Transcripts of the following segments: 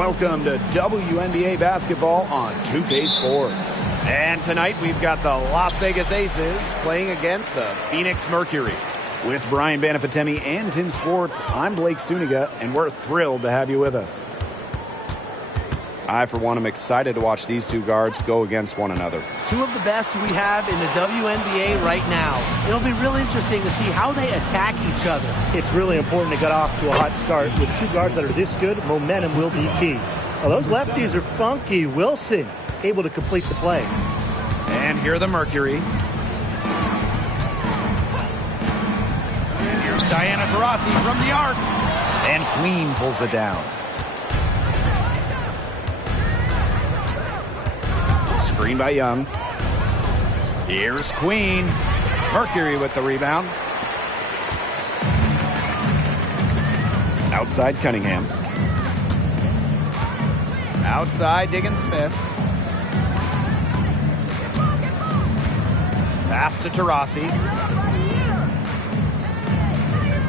Welcome to WNBA basketball on 2K Sports. And tonight we've got the Las Vegas Aces playing against the Phoenix Mercury. With Brian Banafitemi and Tim Swartz, I'm Blake Suniga, and we're thrilled to have you with us. I, for one, am excited to watch these two guards go against one another. Two of the best we have in the WNBA right now. It'll be real interesting to see how they attack each other. It's really important to get off to a hot start. With two guards that are this good, momentum will be key. Well, those lefties are funky. Wilson able to complete the play. And here are the Mercury. And here's Diana Taurasi from the arc. And Queen pulls it down. Screen by Young. Here's Queen. Mercury with the rebound. Outside Cunningham. Outside Diggins-Smith. Pass to Taurasi.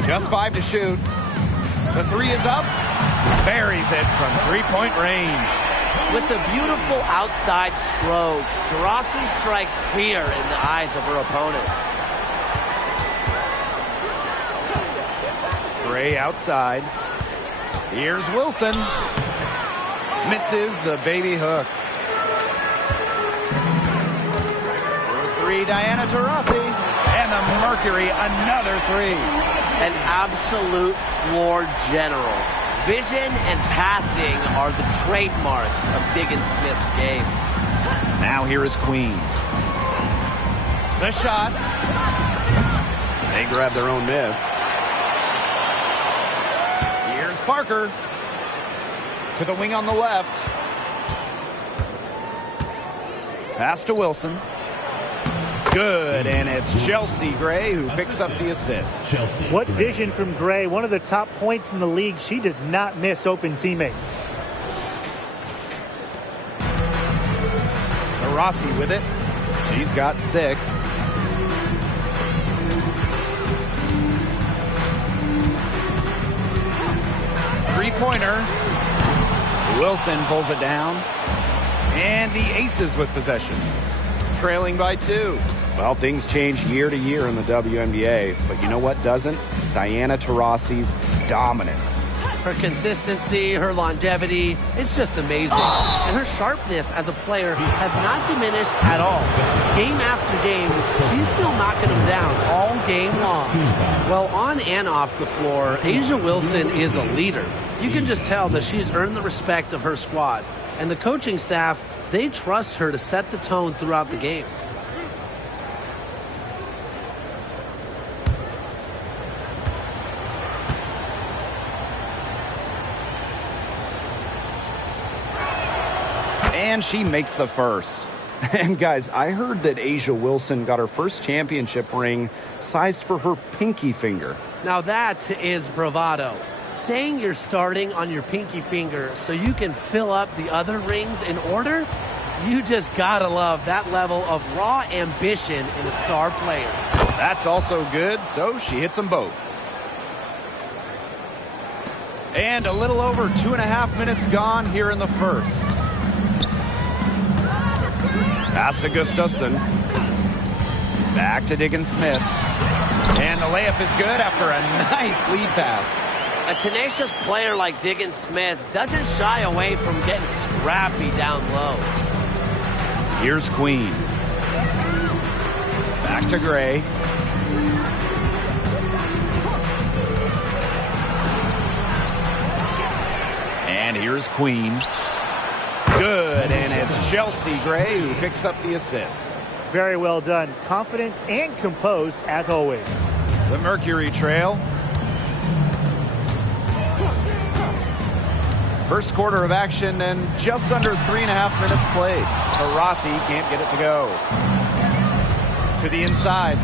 Just 5 to shoot. The three is up. Buries it from three-point range. With a beautiful outside stroke, Taurasi strikes fear in the eyes of her opponents. Gray outside. Here's Wilson. Misses the baby hook. For three, Diana Taurasi. And the Mercury, another three. An absolute floor general. Vision and passing are the trademarks of Diggins-Smith's game. Now here is Queen. The shot. They grab their own miss. Here's Parker. To the wing on the left. Pass to Wilson. Good, and it's Chelsea Gray who picks up the assist. What vision from Gray, one of the top points in the league. She does not miss open teammates. Taurasi with it. She's got 6. Three-pointer. Wilson pulls it down. And the Aces with possession. Trailing by 2. Well, things change year to year in the WNBA, but you know what doesn't? Diana Taurasi's dominance. Her consistency, her longevity, it's just amazing. And her sharpness as a player has not diminished at all. Game after game, she's still knocking them down all game long. Well, on and off the floor, A'ja Wilson is a leader. You can just tell that she's earned the respect of her squad. And the coaching staff, they trust her to set the tone throughout the game. And she makes the first. And guys, I heard that A'ja Wilson got her first championship ring sized for her pinky finger. Now that is bravado. Saying you're starting on your pinky finger so you can fill up the other rings in order? You just gotta love that level of raw ambition in a star player. That's also good, so she hits them both. And a little over 2.5 minutes gone here in the first. Pass to Gustafson. Back to Diggins-Smith. And the layup is good after a nice lead pass. A tenacious player like Diggins-Smith doesn't shy away from getting scrappy down low. Here's Queen. Back to Gray. And here's Queen. Good, and it's Chelsea Gray who picks up the assist. Very well done. Confident and composed as always. The Mercury trail. First quarter of action and just under 3.5 minutes played. Taurasi can't get it to go. To the inside.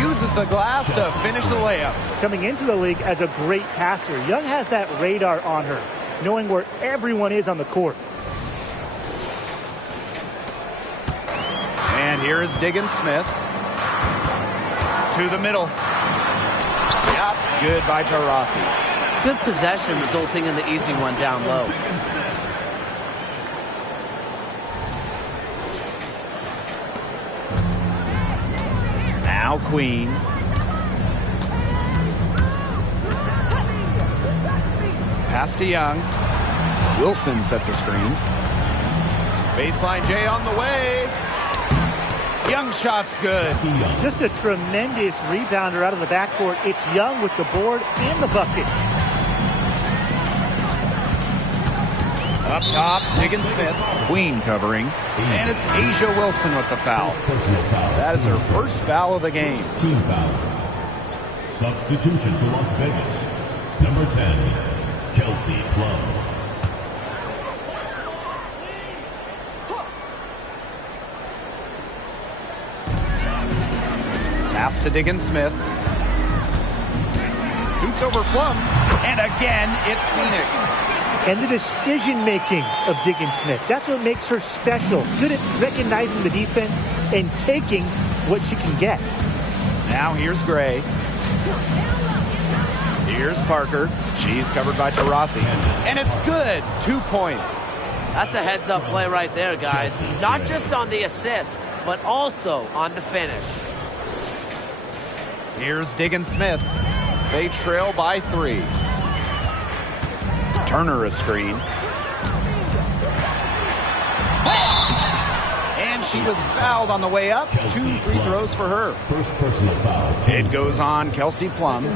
Uses the glass to finish the layup. Coming into the league as a great passer, Young has that radar on her, knowing where everyone is on the court. And here is Diggins-Smith. To the middle. Shots good by Taurasi. Good possession resulting in the easy one down low. Now Queen. Pass to Young. Wilson sets a screen. Baseline J on the way. Young shot's good. Just a tremendous rebounder out of the backcourt. It's Young with the board and the bucket. Up top, Diggins-Smith. Queen covering. And it's Asia Wilson with the foul. That is her first foul of the game. Team foul. Substitution for Las Vegas. Number 10, Kelsey Plum. Pass to Diggins-Smith. Shoots over Plum. And again, it's Phoenix. And the decision-making of Diggins-Smith. That's what makes her special. Good at recognizing the defense and taking what she can get. Now here's Gray. Here's Parker. She's covered by Taurasi. And it's good. 2 points. That's a heads-up play right there, guys. Not just on the assist, but also on the finish. Here's Diggins-Smith. They trail by 3. Turner a screen. And she was fouled on the way up. 2 free throws for her. First personal foul. It goes on Kelsey Plum.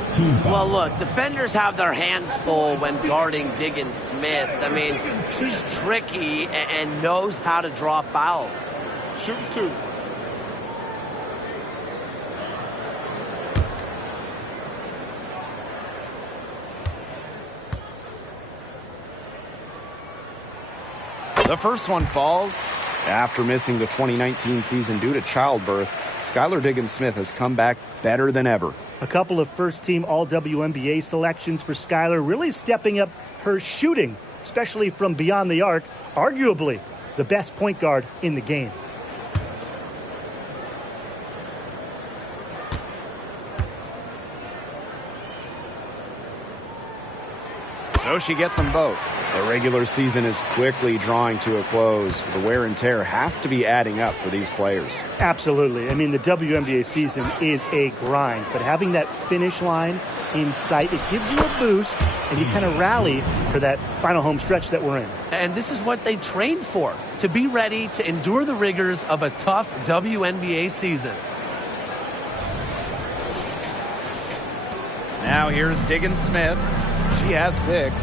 Well, look, defenders have their hands full when guarding Diggins-Smith. I mean, she's tricky and knows how to draw fouls. Shooting 2. The first one falls. After missing the 2019 season due to childbirth, Skylar Diggins-Smith has come back better than ever. A couple of first-team All-WNBA selections for Skylar, really stepping up her shooting, especially from beyond the arc, arguably the best point guard in the game. So she gets them both. The regular season is quickly drawing to a close. The wear and tear has to be adding up for these players. Absolutely. I mean, the WNBA season is a grind, but having that finish line in sight, it gives you a boost, and you kind of rally for that final home stretch that we're in. And this is what they train for, to be ready to endure the rigors of a tough WNBA season. Now here's Diggins-Smith. She has 6.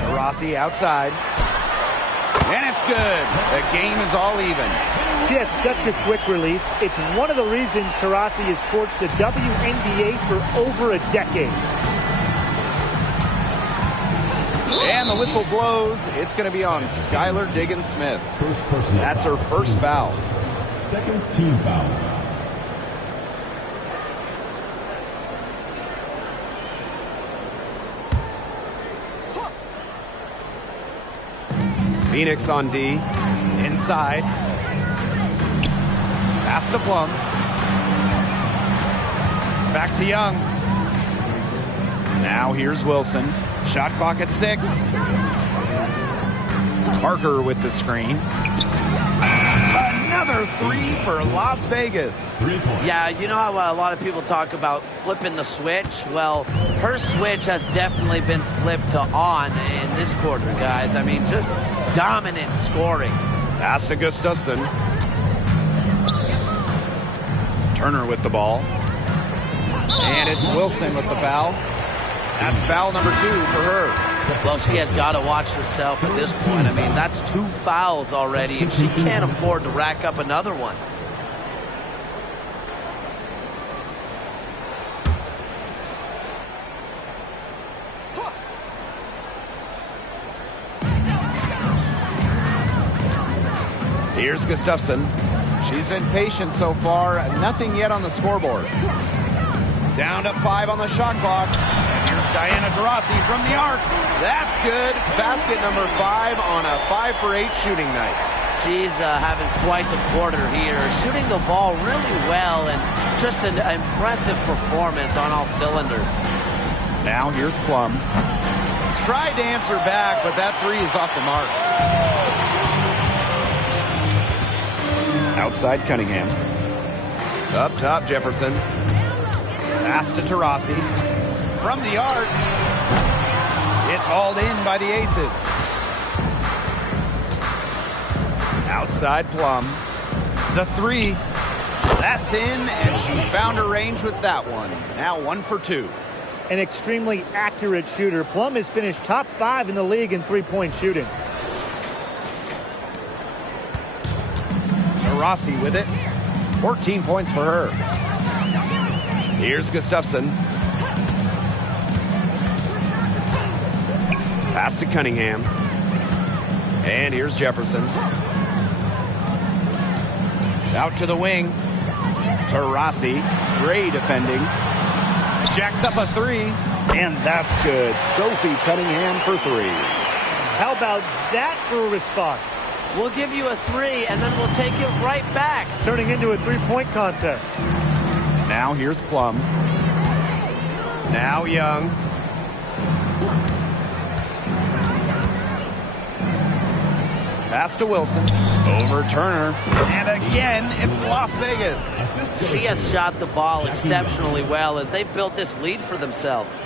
Taurasi outside. And it's good. The game is all even. She has such a quick release. It's one of the reasons Taurasi has torched the WNBA for over a decade. And the whistle blows. It's going to be on Skylar Diggins-Smith. That's her first foul. Second team foul. Phoenix on D. Inside. Pass to Plum. Back to Young. Now here's Wilson. Shot clock at 6. Parker with the screen. Another 3 for Las Vegas. 3 points. Yeah, you know how a lot of people talk about flipping the switch? Well, her switch has definitely been flipped to on in this quarter, guys. I mean, just dominant scoring. Pass to Gustafson. Turner with the ball. And it's Wilson with the foul. That's foul number 2 for her. Well, she has got to watch herself at this point. I mean, that's 2 fouls already, and she can't afford to rack up another one. Here's Gustafson. She's been patient so far. Nothing yet on the scoreboard. Down to 5 on the shot clock. And here's Diana Taurasi from the arc. That's good. Basket number 5 on a 5 for 8 shooting night. She's having quite the quarter here, shooting the ball really well, and just an impressive performance on all cylinders. Now here's Plum. Tried to answer back, but that 3 is off the mark. Outside Cunningham. Up top Jefferson. Pass to Taurasi. From the arc. It's hauled in by the Aces. Outside Plum. The 3. That's in, and she found her range with that one. Now 1 for 2. An extremely accurate shooter. Plum has finished top 5 in the league in three-point shooting. Taurasi with it. 14 points for her. Here's Gustafson. Pass to Cunningham. And here's Jefferson. Out to the wing. Taurasi. Gray defending. Jacks up a 3. And that's good. Sophie Cunningham for 3. How about that for a response? We'll give you a 3, and then we'll take it right back. It's turning into a three-point contest. Now here's Plum. Now Young. Pass to Wilson. Over Turner. And again, it's Las Vegas. She has shot the ball exceptionally well as they've built this lead for themselves.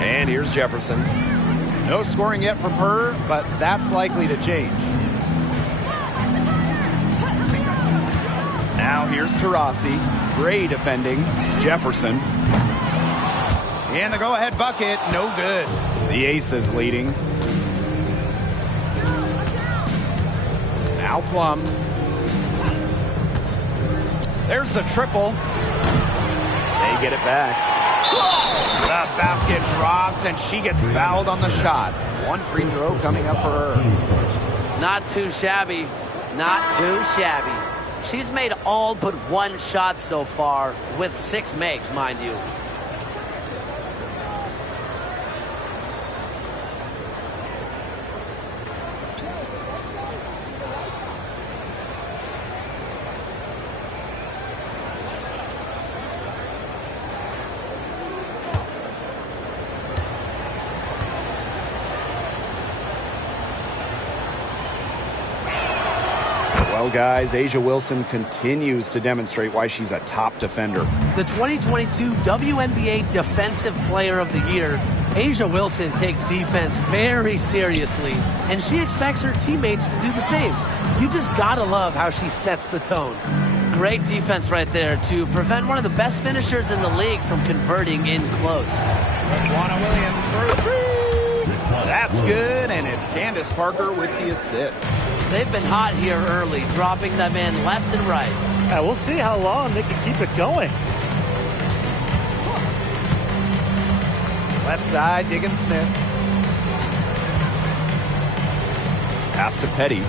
And here's Jefferson. No scoring yet from her, but that's likely to change. Now here's Taurasi. Gray defending. Jefferson. And the go-ahead bucket, no good. The Aces leading. Now Plum. There's the triple. They get it back. The basket drops, and she gets fouled on the shot. 1 free throw coming up for her. Not too shabby. Not too shabby. She's made all but 1 shot so far, with 6 makes, mind you. Well, guys, A'ja Wilson continues to demonstrate why she's a top defender. The 2022 WNBA Defensive Player of the Year, A'ja Wilson takes defense very seriously, and she expects her teammates to do the same. You just gotta love how she sets the tone. Great defense right there to prevent one of the best finishers in the league from converting in close. Juana Williams for 3. That's good, and it's Candace Parker with the assist. They've been hot here early, dropping them in left and right. We'll see how long they can keep it going. Left side, Diggins Smith. Pass to Petty.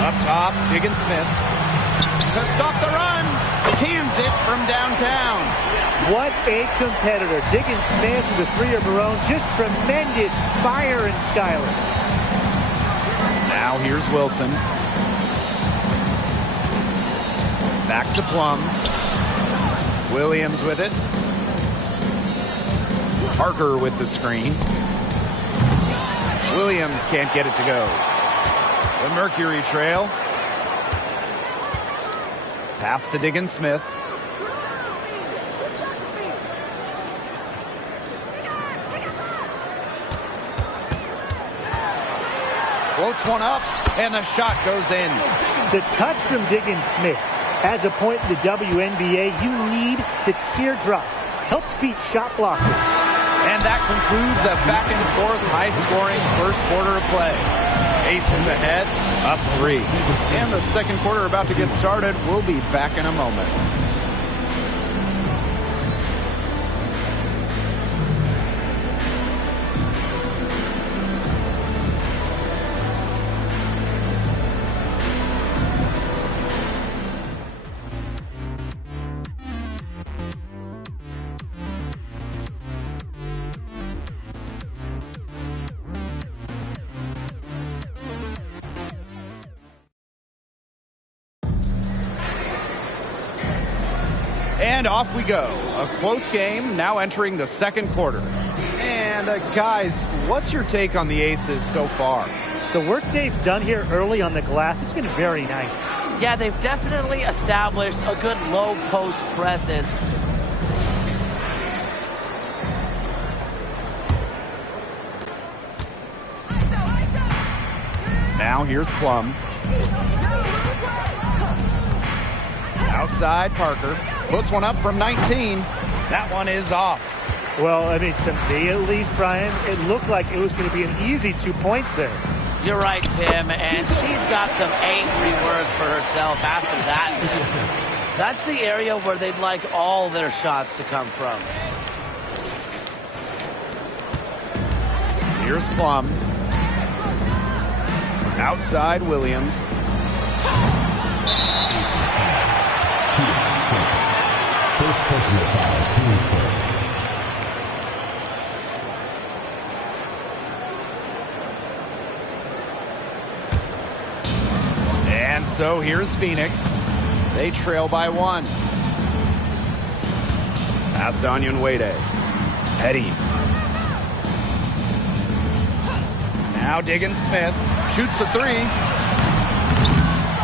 Up top, Diggins Smith. To stop the run. Cans it from downtown. What a competitor. Diggins Smith with a 3 of her own. Just tremendous fire in Skyler. Now here's Wilson. Back to Plum. Williams with it. Parker with the screen. Williams can't get it to go. The Mercury trail. Pass to Diggins Smith. Floats one up, and the shot goes in. The touch from Diggins Smith. As a point in the WNBA, you need the teardrop. Helps beat shot blockers. And that concludes a back-and-forth, high-scoring first quarter of play. Aces ahead, up 3. And the second quarter about to get started. We'll be back in a moment. And off we go. A close game now entering the second quarter. And guys, what's your take on the Aces so far? The work they've done here early on the glass, it's been very nice. Yeah, they've definitely established a good low post presence. Now here's Plum. Outside Parker. Puts one up from 19. That one is off. Well, I mean, to me at least, Brian, it looked like it was going to be an easy 2 points there. You're right, Tim, and she's got some angry words for herself after that miss. That's the area where they'd like all their shots to come from. Here's Plum. Outside Williams. First personal foul, team's first. And so here's Phoenix. They trail by 1. Pass to Onyenwede. Petty. Now Diggins Smith shoots the 3.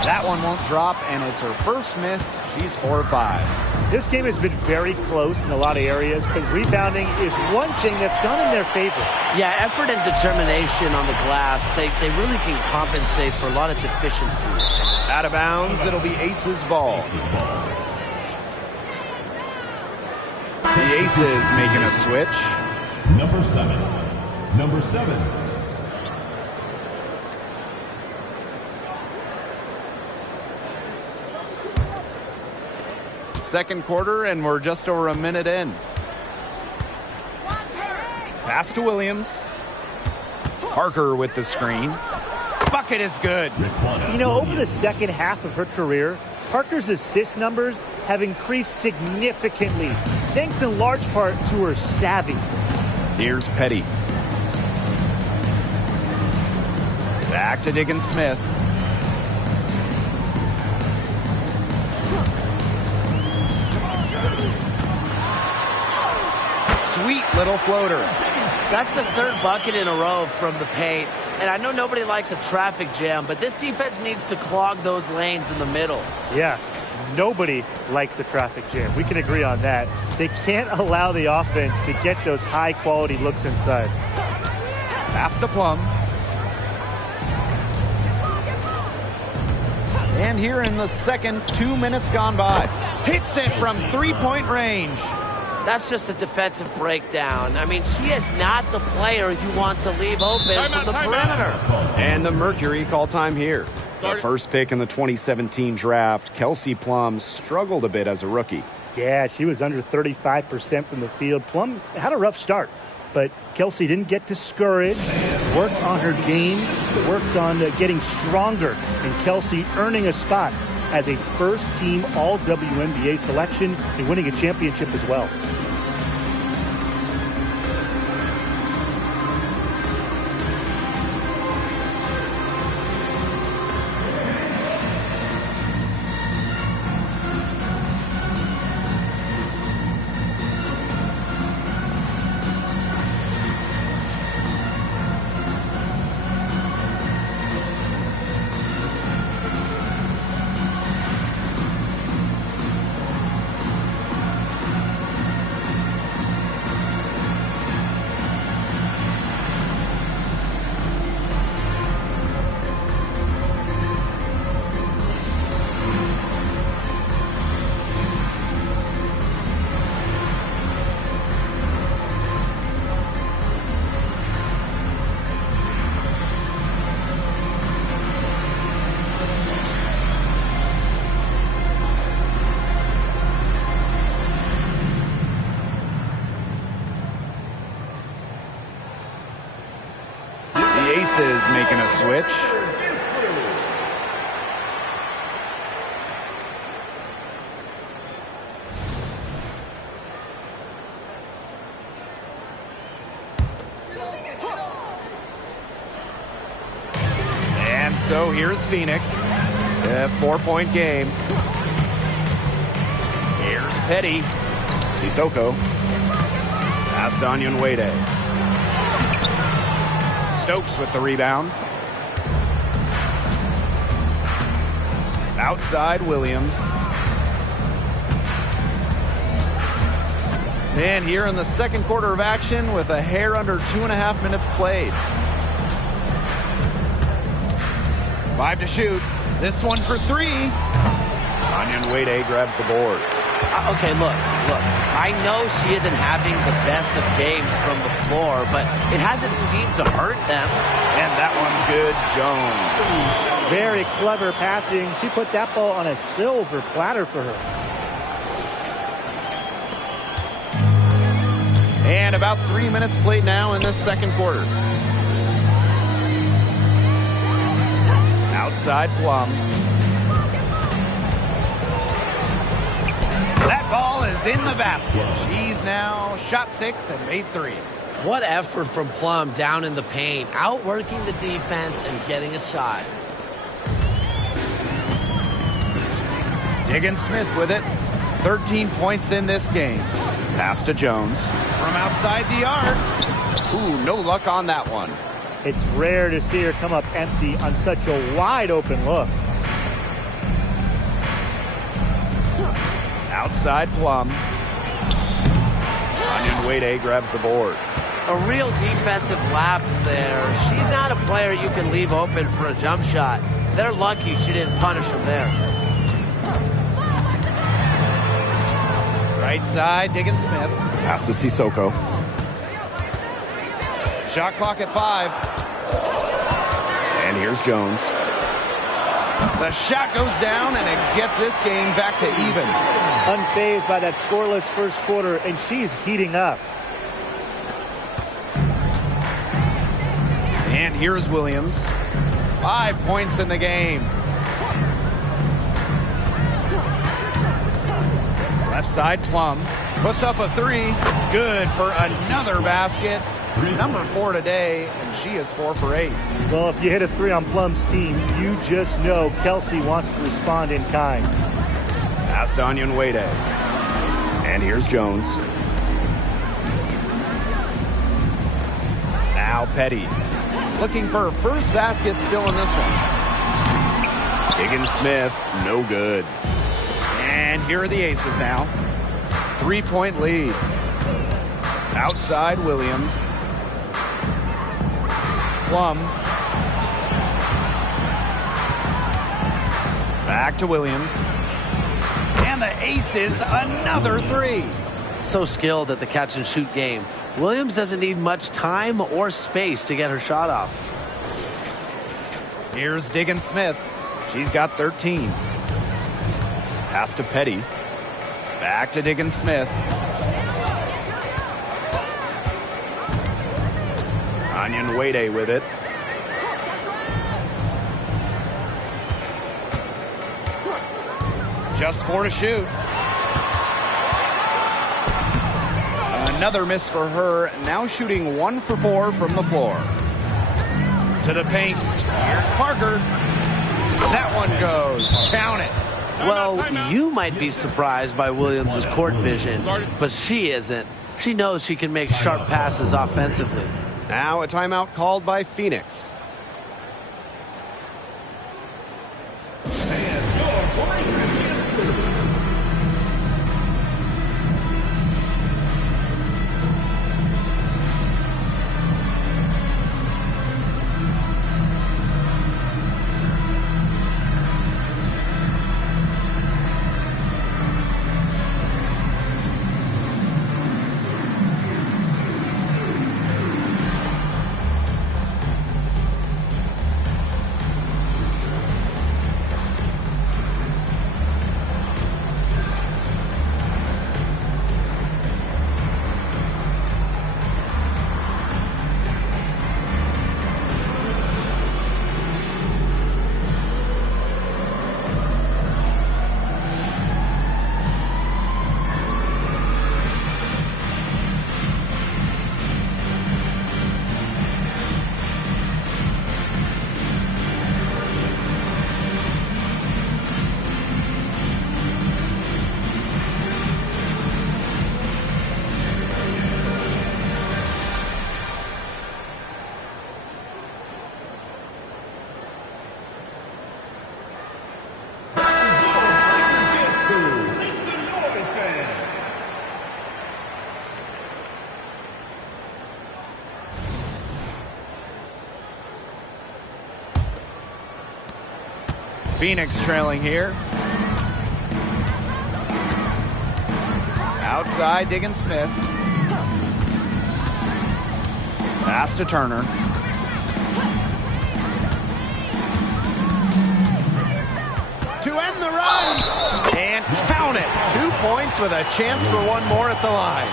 That one won't drop, and it's her first miss. She's 4 of 5. This game has been very close in a lot of areas, but rebounding is one thing that's gone in their favor. Yeah, effort and determination on the glass, they really can compensate for a lot of deficiencies. Out of bounds, it'll be Aces ball. The Aces making a switch. Number 7. Number 7. Second quarter, and we're just over a minute in. Pass to Williams. Parker with the screen. Bucket is good. You know, over the second half of her career, Parker's assist numbers have increased significantly, thanks in large part to her savvy. Here's Petty. Back to Diggins Smith. Sweet little floater. That's the third bucket in a row from the paint. And I know nobody likes a traffic jam, but this defense needs to clog those lanes in the middle. Yeah, nobody likes a traffic jam. We can agree on that. They can't allow the offense to get those high-quality looks inside. Pass to Plum. And here in the second, 2 minutes gone by. Hits it from three-point range. That's just a defensive breakdown. I mean, she is not the player you want to leave open from the perimeter. And the Mercury call time here. The first pick in the 2017 draft, Kelsey Plum struggled a bit as a rookie. Yeah, she was under 35% from the field. Plum had a rough start, but Kelsey didn't get discouraged, worked on her game, worked on getting stronger, and Kelsey earning a spot as a first-team All-WNBA selection and winning a championship as well. Aces making a switch. And so here's Phoenix. A 4-point game. Here's Here's Petty. Sissoko. Pass to Onyenwere. Stokes with the rebound. Outside Williams. And here in the second quarter of action with a hair under 2.5 minutes played. 5 to shoot. This one for 3. Onyenwere grabs the board. Okay, look. I know she isn't having the best of games from the floor, but it hasn't seemed to hurt them. And that one's good. Jones. Very clever passing. She put that ball on a silver platter for her. And about 3 minutes played now in this second quarter. Outside Plum. That ball is in the basket. She's now shot 6 and made 3. What effort from Plum down in the paint, outworking the defense and getting a shot. Diggins-Smith with it. 13 points in this game. Pass to Jones. From outside the arc. Ooh, no luck on that one. It's rare to see her come up empty on such a wide open look. Outside Plum. Onyenwere grabs the board. A real defensive lapse there. She's not a player you can leave open for a jump shot. They're lucky she didn't punish him there. Right side, Diggins-Smith. Pass to Sissoko. Shot clock at 5. And here's Jones. The shot goes down, and it gets this game back to even. Unfazed by that scoreless first quarter, and she's heating up. And here's Williams. 5 points in the game. Left side, Plum. Puts up a 3. Good for another basket. Number 4 today, and she is 4 for 8. Well, if you hit a 3 on Plum's team, you just know Kelsey wants to respond in kind. Pass to Onyenwere. And here's Jones. Now Petty. Looking for her first basket still in this one. Diggins-Smith, no good. And here are the aces now. 3-point lead. Outside Williams. Plum. Back to Williams. And the aces, another 3. So skilled at the catch and shoot game. Williams doesn't need much time or space to get her shot off. Here's Diggins-Smith. She's got 13. Pass to Petty. Back to Diggins-Smith. Onyenwere with it. Just 4 to shoot. Another miss for her. Now shooting 1 for 4 from the floor. To the paint. Here's Parker. That one goes. Count it. Well, you might be surprised by Williams' court vision, but she isn't. She knows she can make sharp passes offensively. Now a timeout called by Phoenix. Phoenix trailing here. Outside, digging Smith. Pass to Turner. To end the run. And count it. 2 points with a chance for one more at the line.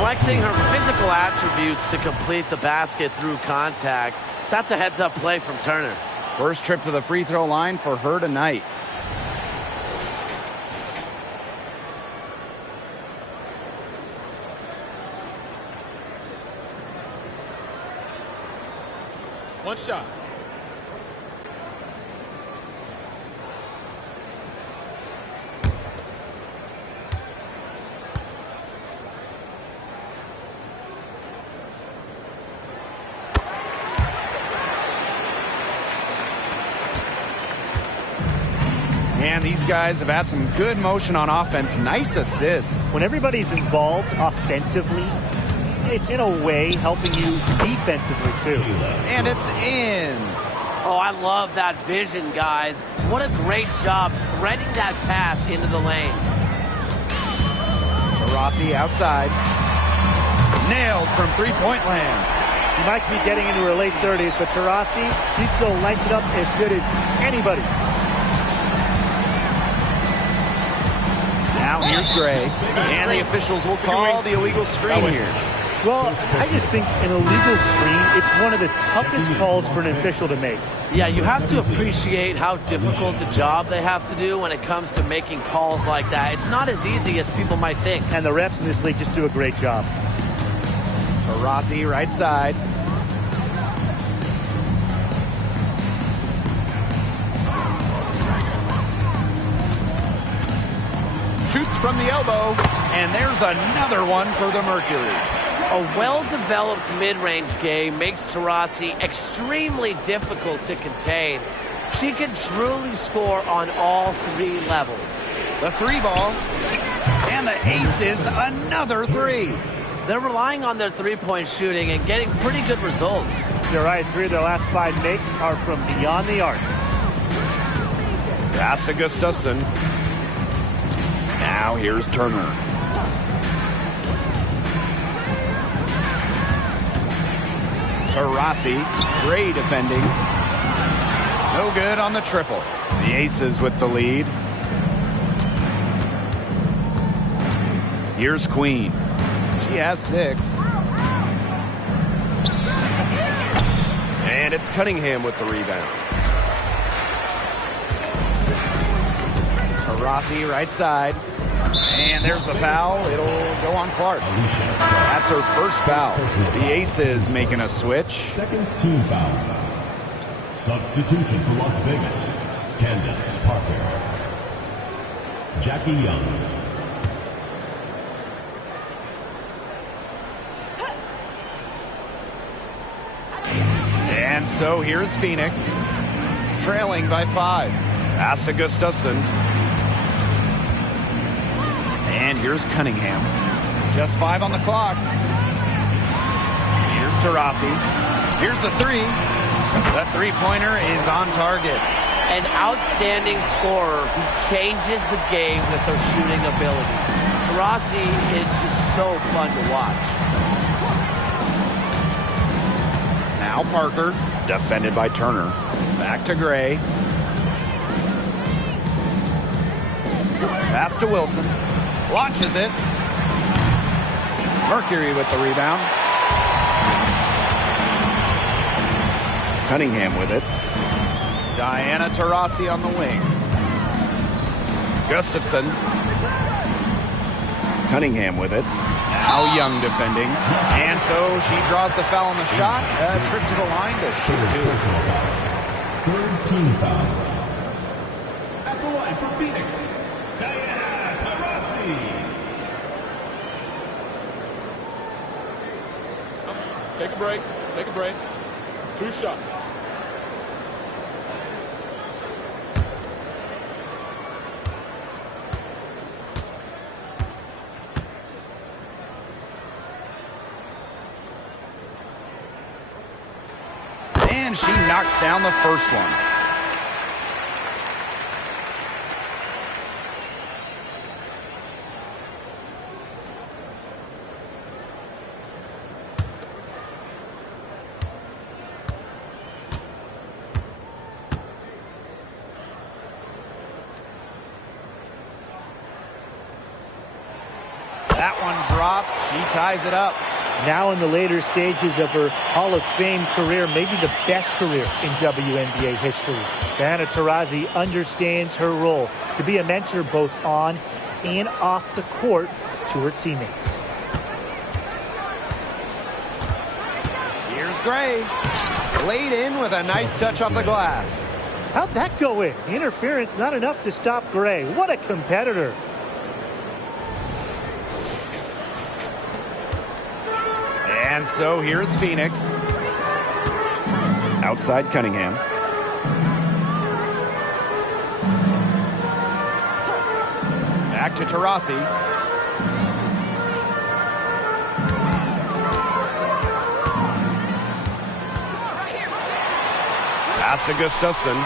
Flexing her physical attributes to complete the basket through contact. That's a heads-up play from Turner. First trip to the free throw line for her tonight. One shot. And these guys have had some good motion on offense. Nice assists. When everybody's involved offensively, it's in a way helping you defensively too. And it's in. Oh, I love that vision, guys. What a great job threading that pass into the lane. Rossi outside. Nailed from three-point land. He might be getting into her late 30s, but Taurasi, he's still lights it up as good as anybody. Now here's Gray. And the officials will call the illegal screen here. Well, I just think an illegal screen, it's one of the toughest calls for an official to make. Yeah, you have to appreciate how difficult a job they have to do when it comes to making calls like that. It's not as easy as people might think. And the refs in this league just do a great job. Rossi right side. Shoots from the elbow, and there's another one for the Mercury. A well-developed mid-range game makes Taurasi extremely difficult to contain. She can truly score on all three levels. The three ball, and the aces, another three. They're relying on their three-point shooting and getting pretty good results. You're right, 3 of their last 5 makes are from beyond the arc. Pass to Gustafson. Now here's Turner. Rossi, Gray defending. No good on the triple. The Aces with the lead. Here's Queen. She has 6. And it's Cunningham with the rebound. Rossi right side. And there's the foul. It'll go on Clark. That's her first foul. The Aces making a switch. Second team foul. Substitution for Las Vegas. Candace Parker. Jackie Young. And so here's Phoenix. Trailing by 5. Pass to Gustafson. And here's Cunningham. Just 5 on the clock. Here's Taurasi. Here's the 3. The three-pointer is on target. An outstanding scorer who changes the game with her shooting ability. Taurasi is just so fun to watch. Now Parker, defended by Turner. Back to Gray. Pass to Wilson. Launches it. Mercury with the rebound. Cunningham with it. Diana Taurasi on the wing. Gustafson. Cunningham with it. Now Young defending. And so she draws the foul on the shot. Trip to the line to shoot 2. Third team foul. At the line for Phoenix, Diana Taurasi. Take a break. Take a break. 2 shots. And she knocks down the first one. That one drops. She ties it up. Now in the later stages of her Hall of Fame career, maybe the best career in WNBA history, Diana Taurasi understands her role to be a mentor both on and off the court to her teammates. Here's Gray. Laid in with a nice touch off the glass. How'd that go in? Interference not enough to stop Gray. What a competitor. And so here's Phoenix. Outside Cunningham. Back to Taurasi. Pass to Gustafson.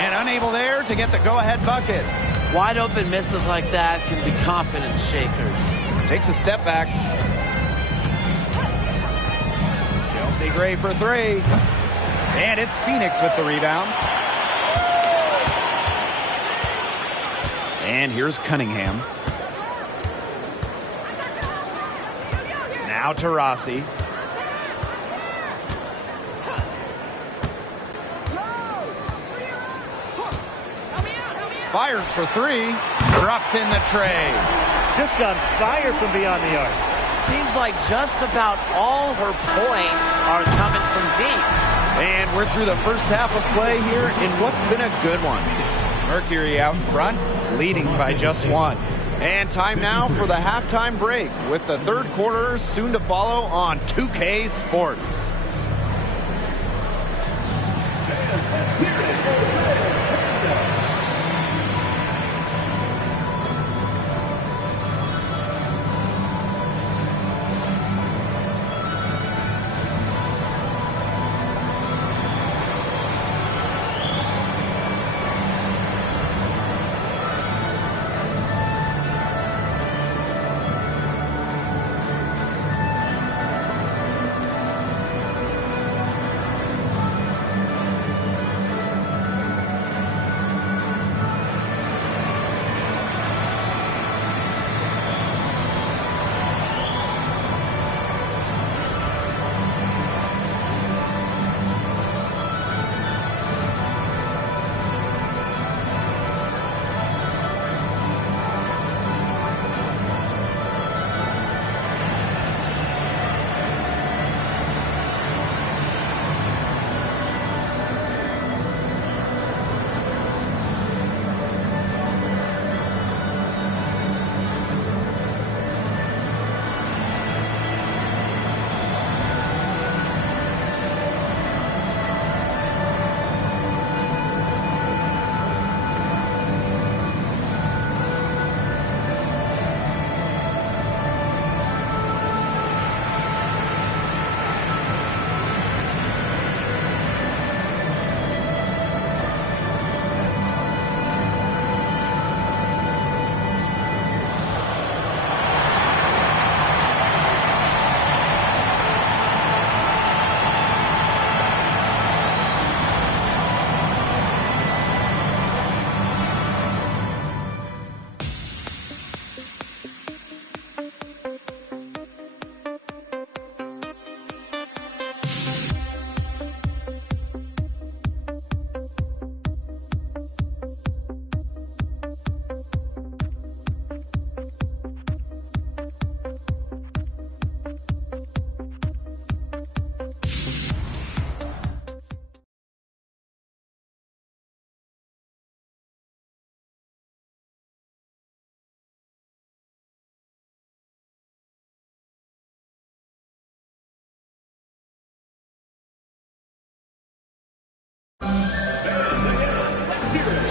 And unable there to get the go-ahead bucket. Wide open misses like that can be confidence shakers. Takes a step back. Chelsea Gray for three. And it's Phoenix with the rebound. And here's Cunningham. Now Taurasi. Fires for three. Drops in the tray. Just on fire from beyond the arc. Seems like just about all her points are coming from deep. And we're through the first half of play here in what's been a good one. Mercury out in front, leading by just one. And time now for the halftime break with the third quarter soon to follow on 2K Sports.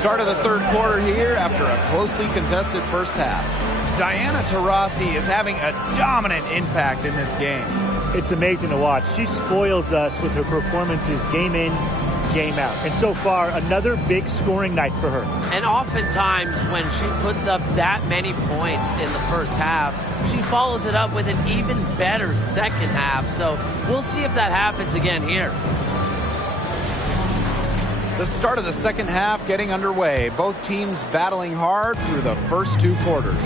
Start of the third quarter here after a closely contested first half. Diana Taurasi is having a dominant impact in this game. It's amazing to watch. She spoils us with her performances game in, game out. And so far, another big scoring night for her. And oftentimes when she puts up that many points in the first half, she follows it up with an even better second half. So we'll see if that happens again here. The start of the second half getting underway. Both teams battling hard through the first two quarters.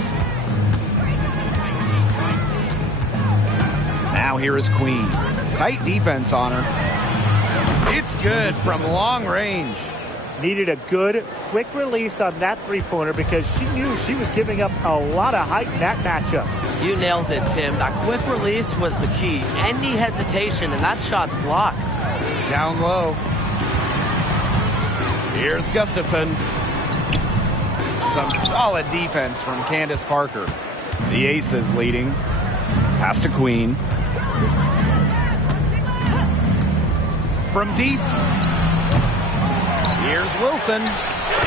Now here is Queen. Tight defense on her. It's good from long range. Needed a good, quick release on that three-pointer because she knew she was giving up a lot of height in that matchup. You nailed it, Tim. That quick release was the key. Any hesitation, and that shot's blocked. Down low. Here's Gustafson. Some solid defense from Candace Parker. The Aces leading. Pass to Queen. From deep. Here's Wilson.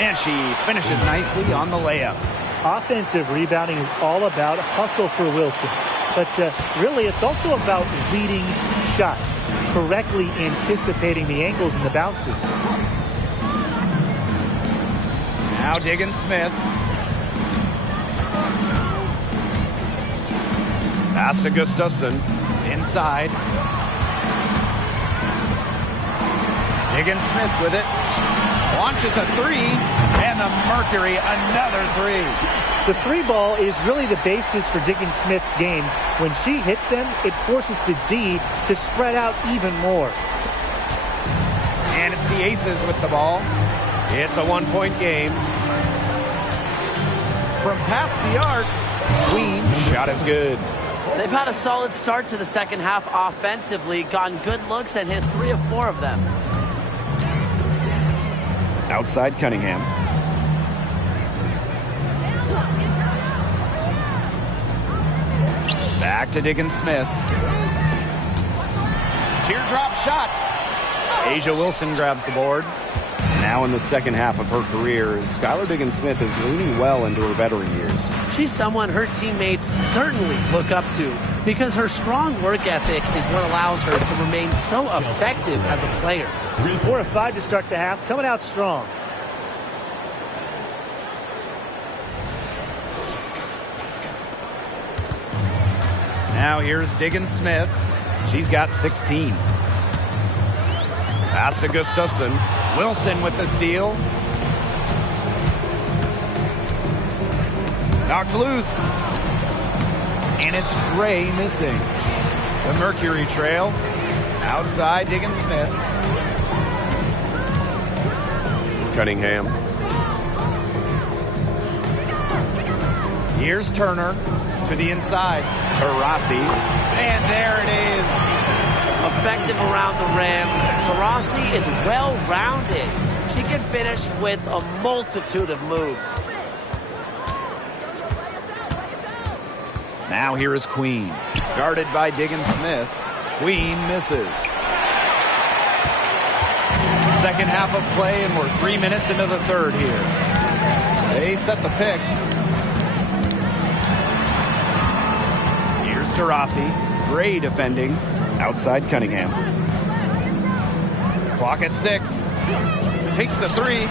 And she finishes nicely on the layup. Offensive rebounding is all about hustle for Wilson. But really, it's also about reading shots, correctly anticipating the angles and the bounces. Now Diggins-Smith. Pass to Gustafson. Inside. Diggins-Smith with it. Launches a three. And the Mercury, another three. The three ball is really the basis for Diggins-Smith's game. When she hits them, it forces the D to spread out even more. And it's the Aces with the ball. It's a one-point game. From past the arc, Queen shot is good. They've had a solid start to the second half offensively, gotten good looks and hit 3 of 4 of them. Outside Cunningham. Back to Diggins-Smith. Teardrop shot. Asia Wilson grabs the board. Now in the second half of her career, Skylar Diggins-Smith is leaning well into her veteran years. She's someone her teammates certainly look up to because her strong work ethic is what allows her to remain so effective as a player. 4 of 5 to start the half, coming out strong. Now here's Diggins-Smith. She's got 16. Pass to Gustafson. Wilson with the steal. Knocked loose. And it's Gray missing. The Mercury trail. Outside Diggins-Smith. Cunningham. Here's Turner to the inside. Taurasi. And there it is. Effective around the rim. Taurasi is well-rounded. She can finish with a multitude of moves. Now here is Queen. Guarded by Diggins-Smith. Queen misses. Second half of play, and we're 3 minutes into the third here. They set the pick. Here's Taurasi. Gray defending. Outside Cunningham. Clock at 6. Takes the three.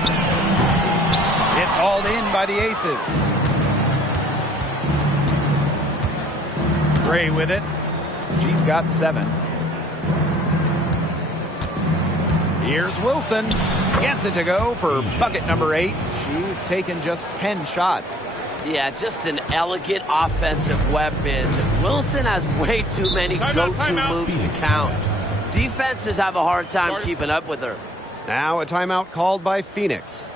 It's hauled in by the Aces. Gray with it. She's got 7. Here's Wilson. Gets it to go for bucket number 8. She's taken just 10 shots. Yeah, just an elegant offensive weapon. Wilson has way too many go-to moves to count. Defenses have a hard time keeping up with her. Now a timeout called by Phoenix.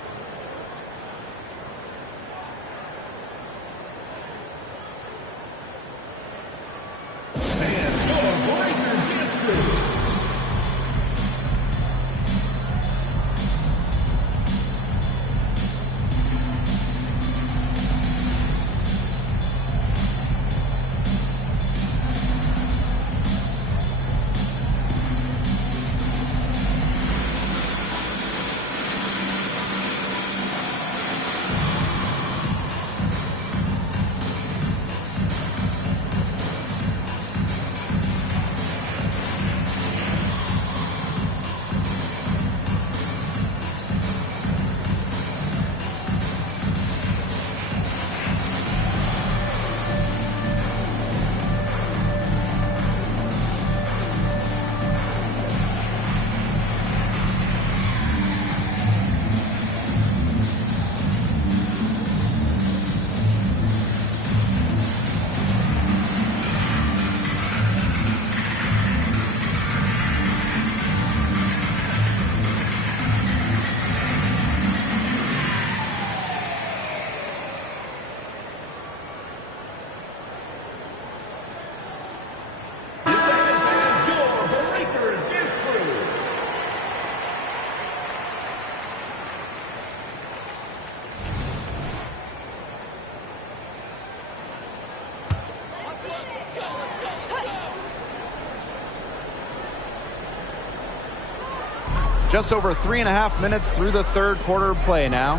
Just over 3.5 minutes through the third quarter of play now.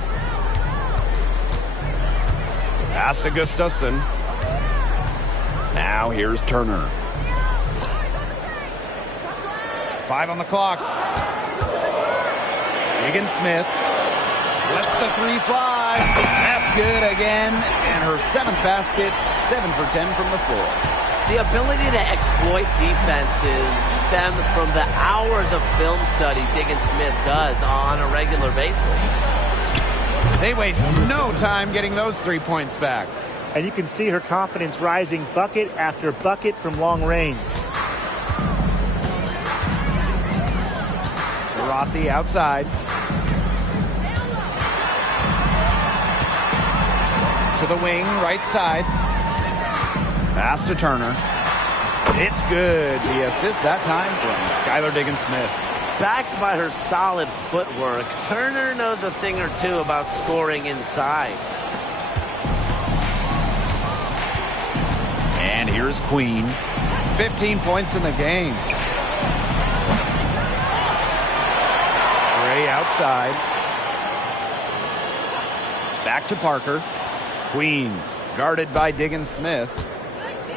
Pass to Gustafson. Now here's Turner. 5 on the clock. Higgins-Smith lets the 3 fly. That's good again. And her 7th basket, 7 for 10 from the floor. The ability to exploit defenses stems from the hours of film study Higgins-Smith does on a regular basis. They waste no time getting those 3 points back. And you can see her confidence rising bucket after bucket from long range. Rossi outside. To the wing, right side. Pass to Turner. It's good. The assist that time from Skylar Diggins-Smith. Backed by her solid footwork, Turner knows a thing or two about scoring inside. And here's Queen. 15 points in the game. Gray outside. Back to Parker. Queen guarded by Diggins-Smith.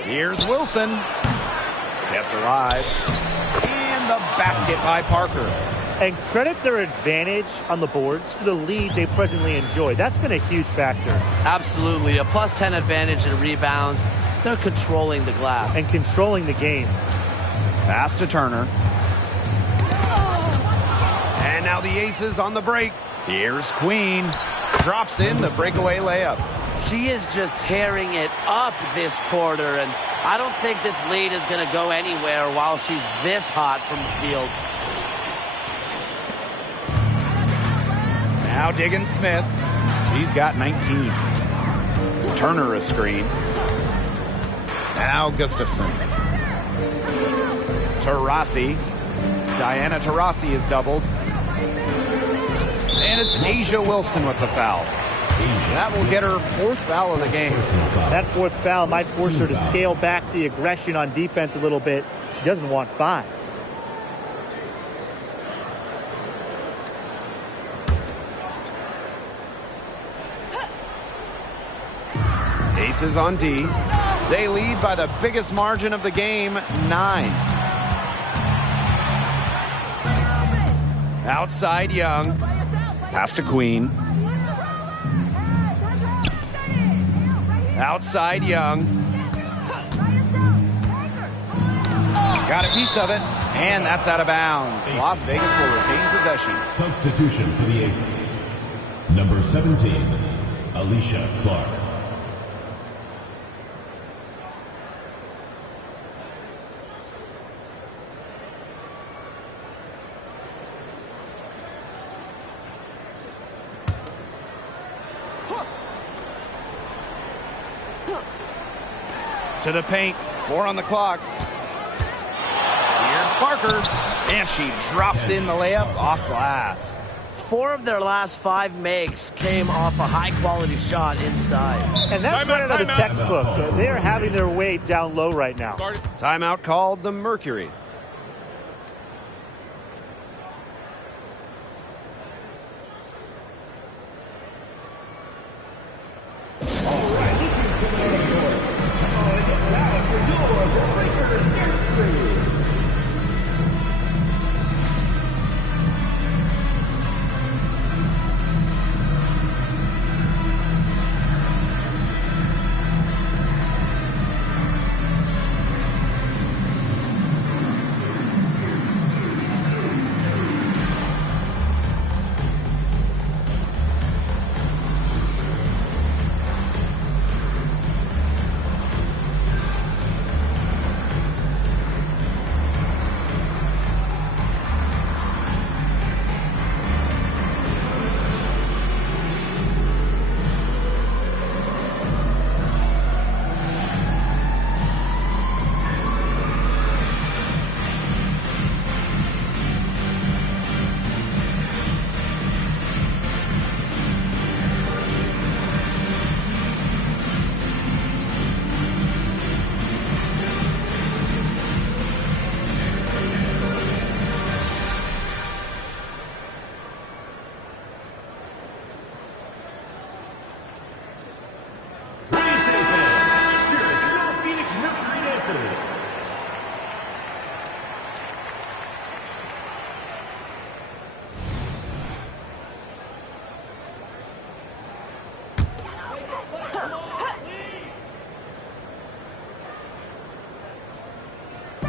Here's Wilson. Kept alive. And the basket by Parker. And credit their advantage on the boards for the lead they presently enjoy. That's been a huge factor. Absolutely. A +10 advantage in rebounds. They're controlling the glass. And controlling the game. Pass to Turner. And now the Aces on the break. Here's Queen. Drops in the breakaway layup. She is just tearing it up this quarter, and I don't think this lead is going to go anywhere while she's this hot from the field. Now Diggins-Smith. She's got 19. Turner a screen. Now Gustafson. Taurasi. Diana Taurasi is doubled. And it's Asia Wilson with the foul. That will get her 4th foul of the game. That 4th foul might force her to scale back the aggression on defense a little bit. She doesn't want 5. Aces on D. They lead by the biggest margin of the game, 9. Outside Young. Pass to Queen. Outside Young. Got a piece of it, and that's out of bounds. Las Vegas will retain possession. Substitution for the Aces. Number 17, Alicia Clark. To the paint, 4 on the clock. Here's Parker, and she drops in the layup off glass. 4 of their last 5 makes came off a high-quality shot inside. And that's right out of the textbook. They are having their way down low right now. Timeout called the Mercury.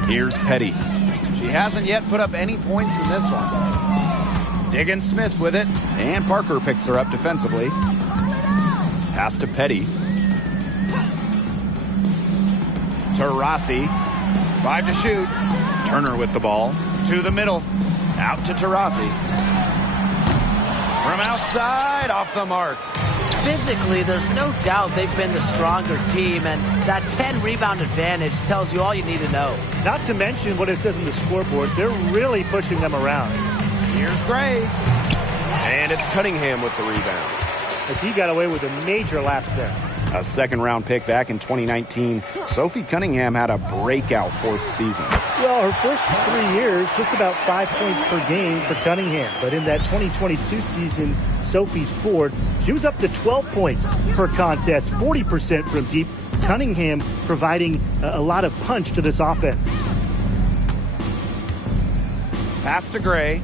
Here's Petty. She hasn't yet put up any points in this one. Diggins Smith with it, and Parker picks her up defensively. Pass to Petty. Taurasi. 5 to shoot. Turner with the ball. To the middle. Out to Taurasi. From outside, off the mark. Physically, there's no doubt they've been the stronger team, and that 10-rebound advantage tells you all you need to know. Not to mention what it says on the scoreboard, they're really pushing them around. Here's Gray. And it's Cunningham with the rebound. But he got away with a major lapse there. A second-round pick back in 2019, Sophie Cunningham had a breakout fourth season. Well, her first 3 years, just about 5 points per game for Cunningham. But in that 2022 season, Sophie's fourth, she was up to 12 points per contest, 40% from deep. Cunningham providing a lot of punch to this offense. Pass to Gray.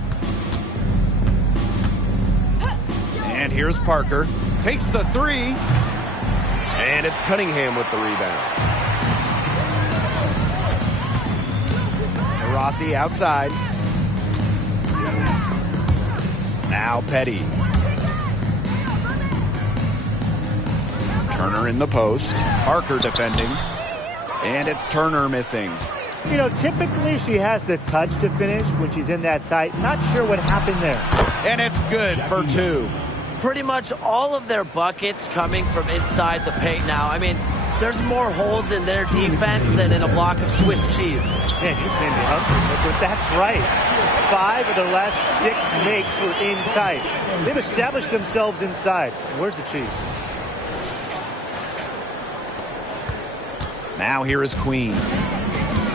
And here's Parker. Takes the three. And it's Cunningham with the rebound. Rossi outside. Now Petty. Turner in the post. Parker defending. And it's Turner missing. You know, typically she has the touch to finish when she's in that tight. Not sure what happened there. And it's good for two. Pretty much all of their buckets coming from inside the paint now. I mean, there's more holes in their defense than in a block of Swiss cheese. Man, you just made me hungry. But that's right. 5 of their last 6 makes were in tight. They've established themselves inside. Where's the cheese? Now here is Queen.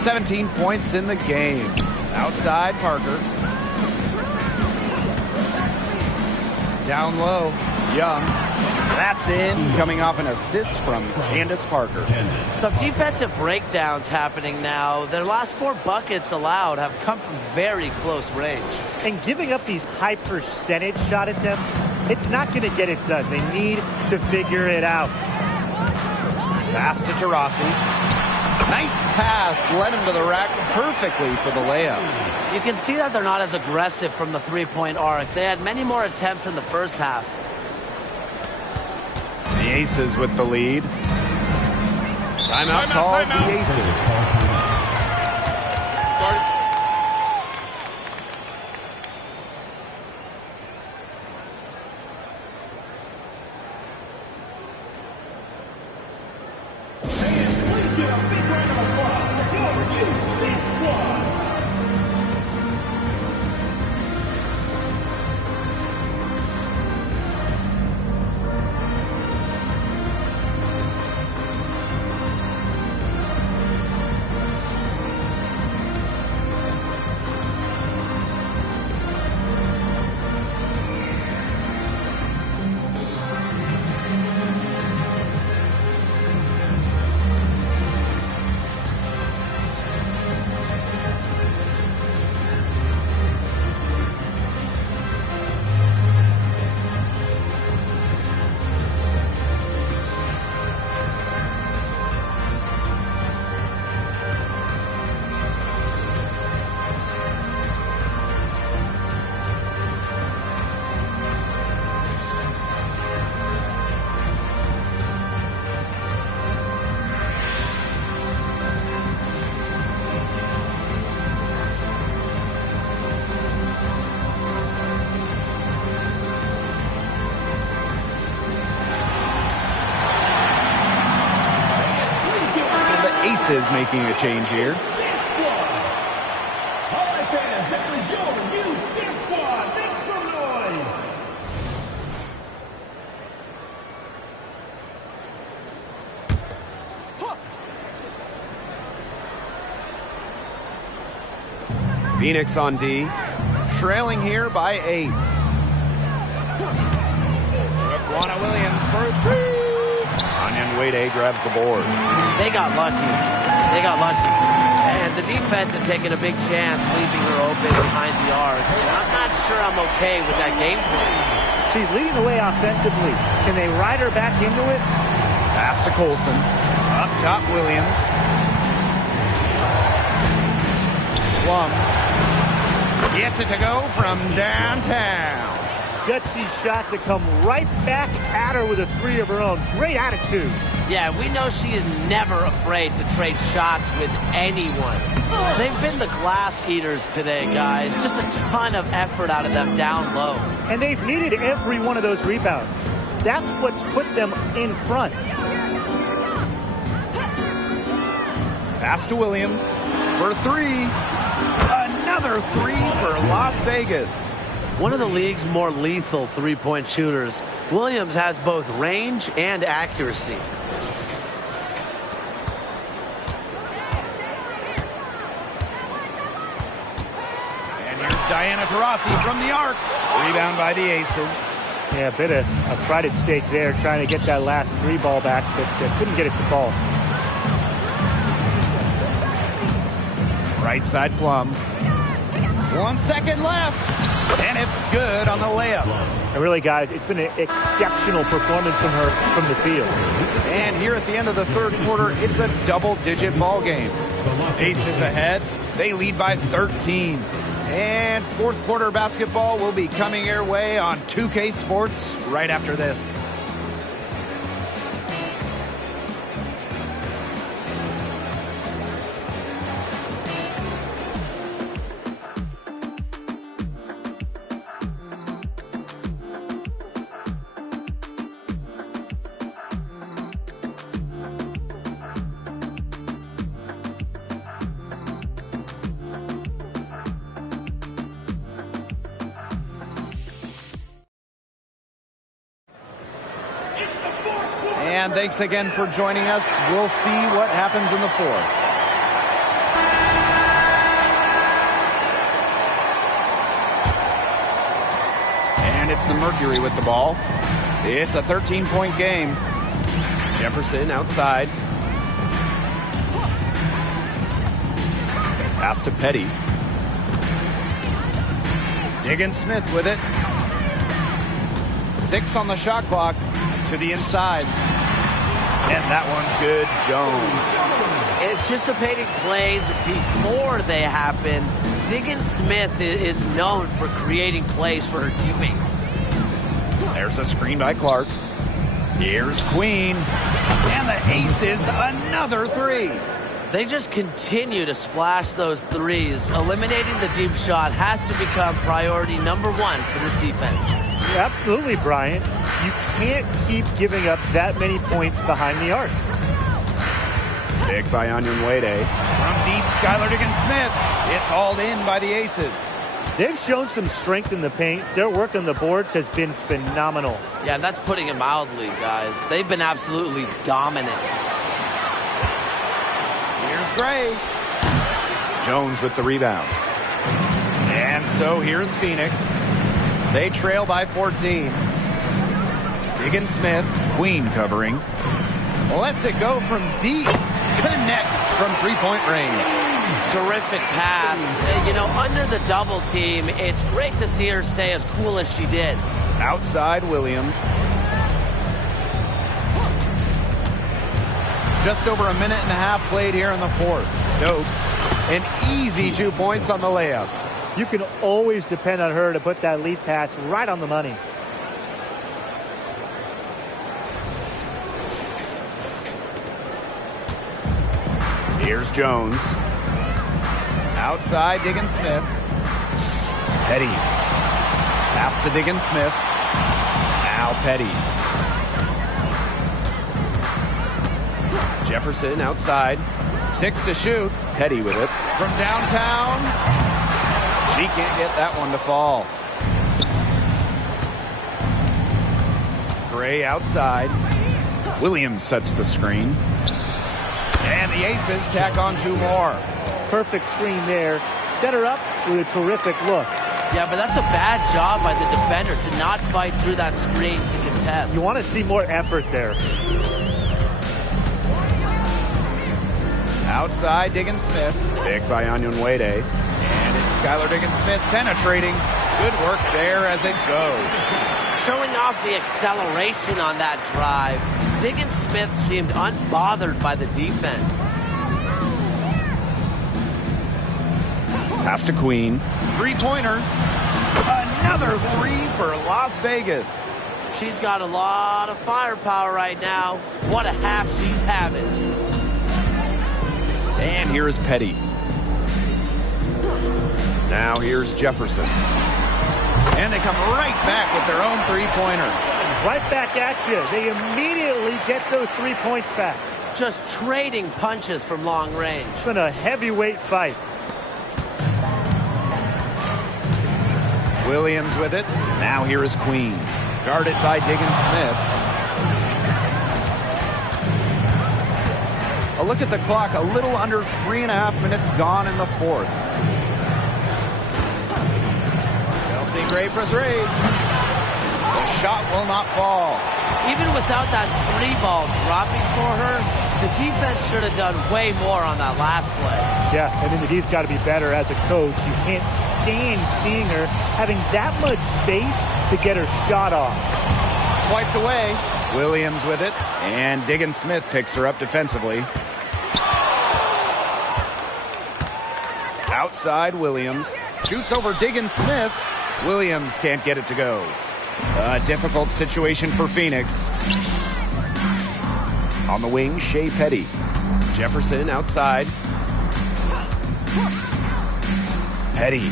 17 points in the game. Outside Parker. Down low, Young. That's in, coming off an assist from Candace Parker. Some defensive breakdowns happening now. Their last 4 buckets allowed have come from very close range. And giving up these high percentage shot attempts, it's not going to get it done. They need to figure it out. Pass to Taurasi. Nice pass, led him to the rack perfectly for the layup. You can see that they're not as aggressive from the three-point arc. They had many more attempts in the first half. The Aces with the lead. Timeout called. The Aces. Is making a change here. Phoenix on D, trailing here by 8. Juana Williams for 3. Onion Wade grabs the board. They got lucky. And the defense is taking a big chance, leaving her open behind the arc. And I'm not sure I'm okay with that game plan. She's leading the way offensively. Can they ride her back into it? Pass to Colson. Up top, Williams. Plum gets it to go from downtown. Gutsy shot to come right back at her with a three of her own. Great attitude. Yeah, we know she is never afraid to trade shots with anyone. They've been the glass eaters today, guys. Just a ton of effort out of them down low. And they've needed every one of those rebounds. That's what's put them in front. Pass to Williams for three. Another three for Las Vegas. One of the league's more lethal three-point shooters. Williams has both range and accuracy. And here's Diana Taurasi from the arc. Rebound by the Aces. Yeah, a bit of a pride at stake there, trying to get that last three ball back, but couldn't get it to fall. Right side Plum. 1 second left. And it's good on the layup. And really, guys, it's been an exceptional performance from her from the field. And here at the end of the third quarter, it's a double-digit ball game. Aces ahead. They lead by 13. And fourth quarter basketball will be coming your way on 2K Sports right after this. And thanks again for joining us. We'll see what happens in the fourth. And it's the Mercury with the ball. It's a 13-point game. Jefferson outside. Pass to Petty. Diggins Smith with it. 6 on the shot clock. To the inside. And that one's good. Jones. Anticipating plays before they happen, Diggins Smith is known for creating plays for her teammates. There's a screen by Clark. Here's Queen. And the Aces, another three. They just continue to splash those threes. Eliminating the deep shot has to become priority number one for this defense. Absolutely, Brian. You can't keep giving up that many points behind the arc. Big by Onion Wade. From deep, Skylar Diggins-Smith. It's hauled in by the Aces. They've shown some strength in the paint. Their work on the boards has been phenomenal. Yeah, that's putting it mildly, guys. They've been absolutely dominant. Here's Gray. Jones with the rebound. And so here's Phoenix. They trail by 14. Diggins Smith, Queen covering. Lets it go from deep. Connects from three-point range. Terrific pass. You know, under the double team, it's great to see her stay as cool as she did. Outside Williams. Just over a minute and a half played here in the fourth. Stokes, an easy 2 points on the layup. You can always depend on her to put that lead pass right on the money. Here's Jones. Outside Diggins Smith. Petty. Pass to Diggins Smith. Now Petty. Jefferson outside. 6 to shoot. Petty with it. From downtown. She can't get that one to fall. Gray outside. Williams sets the screen. And the Aces tack on 2 more. Perfect screen there. Set her up with a terrific look. Yeah, but that's a bad job by the defender to not fight through that screen to contest. You want to see more effort there. Outside Diggins Smith. Big by Onion Wade. And it's Skylar Diggins Smith penetrating. Good work there as it goes. Showing off the acceleration on that drive. Diggins Smith seemed unbothered by the defense. Pass to Queen. Three-pointer. Another three for Las Vegas. She's got a lot of firepower right now. What a half she's having. And here's Petty. Now here's Jefferson. And they come right back with their own three-pointer. Right back at you. They immediately get those 3 points back. Just trading punches from long range. It's been a heavyweight fight. Williams with it. Now here is Queen. Guarded by Diggins-Smith. A look at the clock. A little under 3.5 minutes gone in the fourth. Chelsea Gray for three. The shot will not fall. Even without that three ball dropping for her, the defense should have done way more on that last play. Yeah, I mean, he's got to be better as a coach. You can't stand seeing her having that much space to get her shot off. Swiped away. Williams with it. And Diggins-Smith picks her up defensively. Outside Williams. Shoots over Diggins-Smith. Williams can't get it to go. A difficult situation for Phoenix. On the wing, Shea Petty. Jefferson outside. Petty.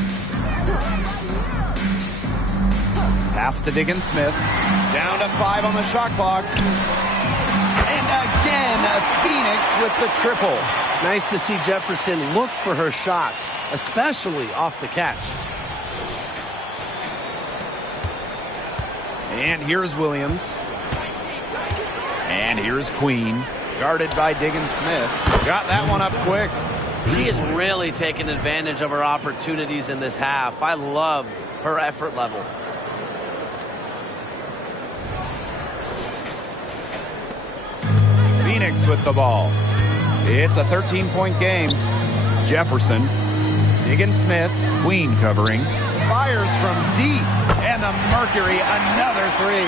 Pass to Diggins-Smith. Down to 5 on the shot clock. And again, Phoenix with the triple. Nice to see Jefferson look for her shot, especially off the catch. And here's Williams. And here's Queen. Guarded by Diggins-Smith. Got that one up quick. She is really taking advantage of her opportunities in this half. I love her effort level. Phoenix with the ball. It's a 13-point game. Jefferson. Diggins-Smith. Queen covering. Fires from deep. And the Mercury, another three.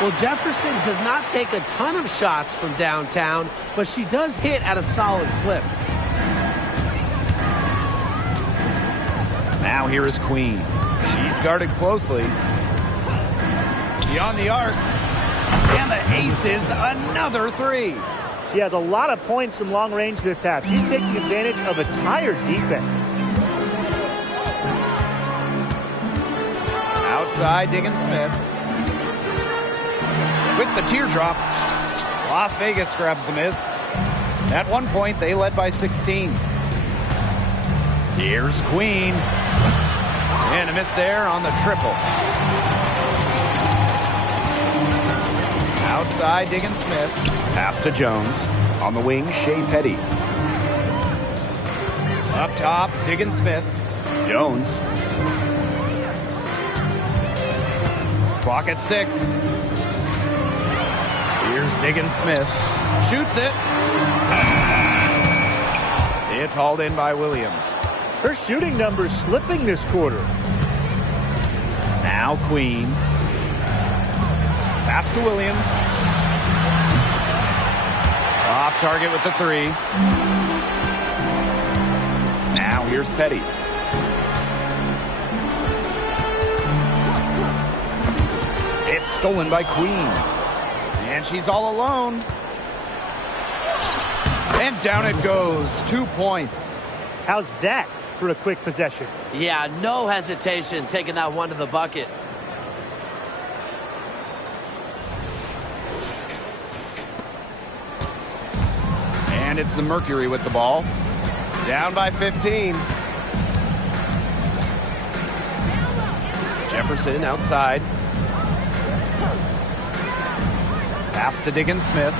Well, Jefferson does not take a ton of shots from downtown, but she does hit at a solid clip. Now here is Queen. She's guarded closely. Beyond the arc. And the aces, another three. She has a lot of points from long range this half. She's taking advantage of a tired defense. Outside Diggins-Smith. With the teardrop. Las Vegas grabs the miss. At one point, they led by 16. Here's Queen. And a miss there on the triple. Outside Diggins-Smith. Pass to Jones. On the wing, Shea Petty. Up top, Diggins-Smith. Jones. Clock at 6. Here's Diggins-Smith. Shoots it. It's hauled in by Williams. Her shooting numbers slipping this quarter. Now Queen. Pass to Williams. Off target with the three. Now here's Petty. It's stolen by Queen. And she's all alone. And down it goes. 2 points. How's that for a quick possession? Yeah, no hesitation taking that one to the bucket. And it's the Mercury with the ball. Down by 15. Jefferson outside. Pass to Diggins-Smith.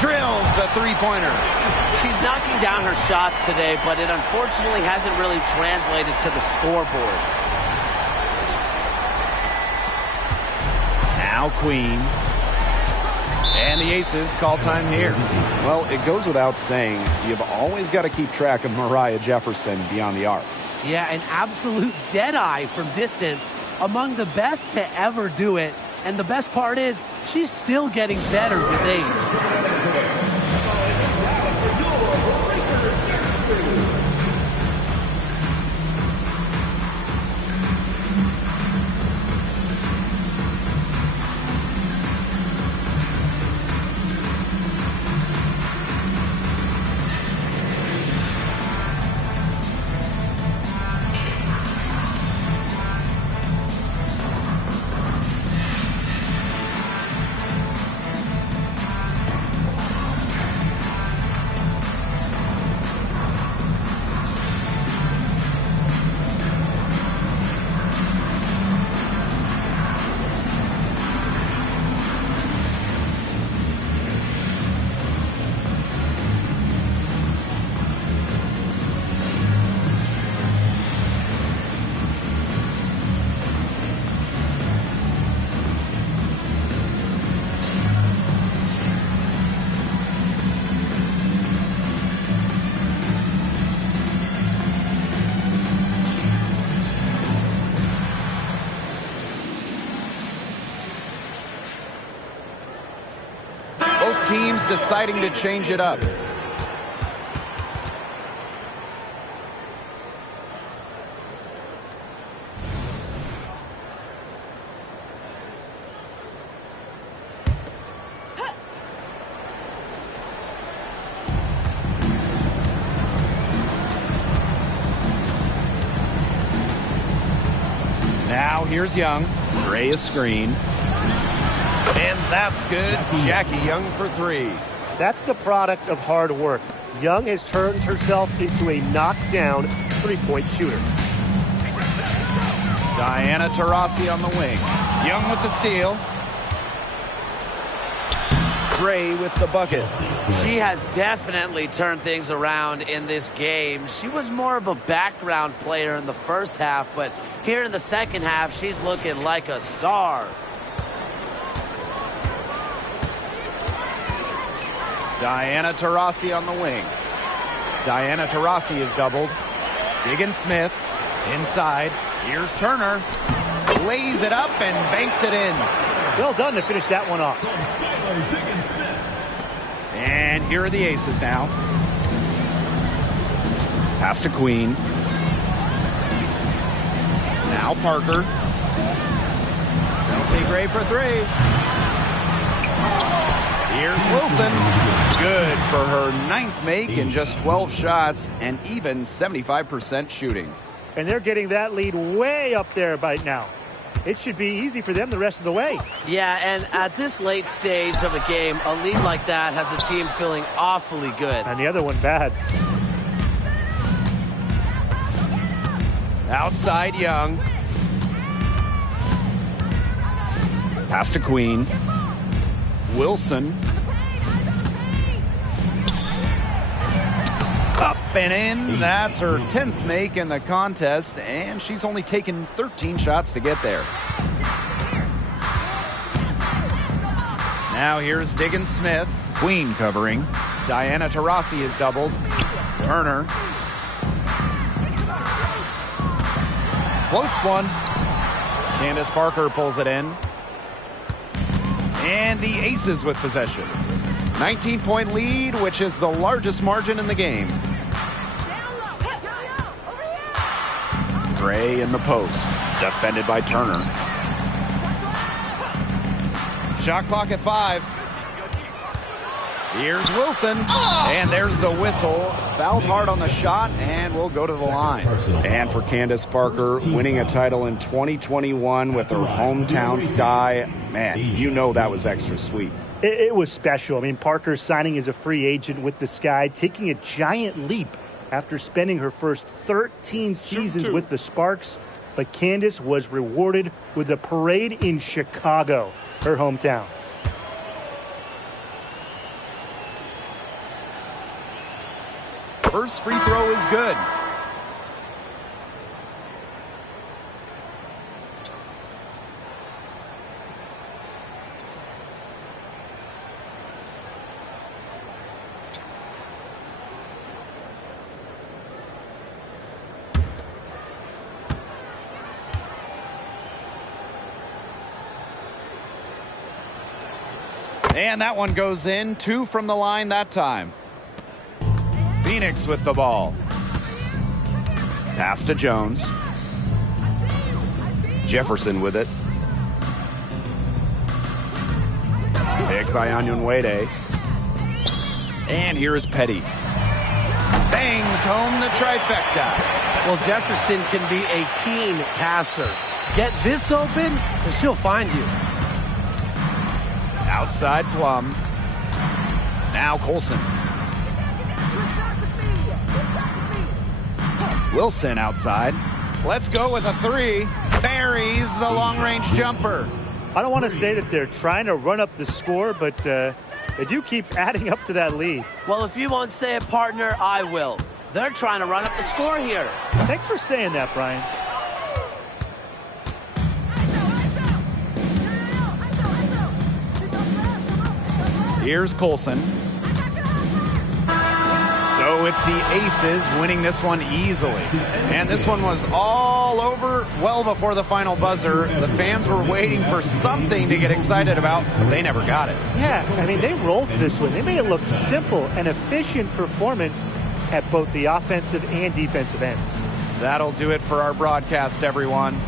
Drills the three-pointer. She's knocking down her shots today, but it unfortunately hasn't really translated to the scoreboard. Now Queen. And the Aces call time here. Well, it goes without saying, you've always got to keep track of Mariah Jefferson beyond the arc. Yeah, an absolute dead-eye from distance. Among the best to ever do it. And the best part is, she's still getting better with age. teams deciding to change it up. Now here's Young. Gray a screen. And that's good. Jackie Young for three. That's the product of hard work. Young has turned herself into a knockdown three-point shooter. Diana Taurasi on the wing. Young with the steal. Gray with the bucket. She has definitely turned things around in this game. She was more of a background player in the first half, but here in the second half, she's looking like a star. Diana Taurasi on the wing. Diana Taurasi is doubled. Diggins Smith inside. Here's Turner. Lays it up and banks it in. Well done to finish that one off. And here are the aces now. Pass to Queen. Now Parker. Chelsea Gray for three. Here's Wilson. Good for her ninth make in just 12 shots and even 75% shooting. And they're getting that lead way up there right now. It should be easy for them the rest of the way. Yeah, and at this late stage of a game, a lead like that has a team feeling awfully good. And the other one bad. Outside Young. Pass to Queen. Wilson. Up and in. That's her 10th make in the contest, and she's only taken 13 shots to get there. Now here's Diggins Smith. Queen covering. Diana Taurasi is doubled. Turner. Floats one. Candace Parker pulls it in. And the Aces with possession. 19-point lead, which is the largest margin in the game. Gray in the post. Defended by Turner. Shot clock at 5. Here's Wilson. And there's the whistle. Fouled hard on the shot, and we'll go to the line. And for Candace Parker, winning a title in 2021 with her hometown Sky, man, you know that was extra sweet. It was special. I mean, Parker signing as a free agent with the Sky, taking a giant leap after spending her first 13 seasons with the Sparks. But Candace was rewarded with a parade in Chicago, her hometown. First free throw is good. And that one goes in. 2 from the line that time. Phoenix with the ball. Pass to Jones. Jefferson with it. Pick by Onyenwere. And here is Petty. Bangs home the trifecta. Well, Jefferson can be a keen passer. Get this open, and she'll find you. Outside Plum. Now Colson. Wilson outside. Let's go with a 3. Buries the long-range jumper. I don't want to say that they're trying to run up the score, but they do keep adding up to that lead. Well, if you won't say it, partner, I will. They're trying to run up the score here. Thanks for saying that, Brian. Here's Colson. So it's the Aces winning this one easily. And this one was all over well before the final buzzer. The fans were waiting for something to get excited about, but they never got it. Yeah, I mean, they rolled this one. They made it look simple and efficient performance at both the offensive and defensive ends. That'll do it for our broadcast, everyone.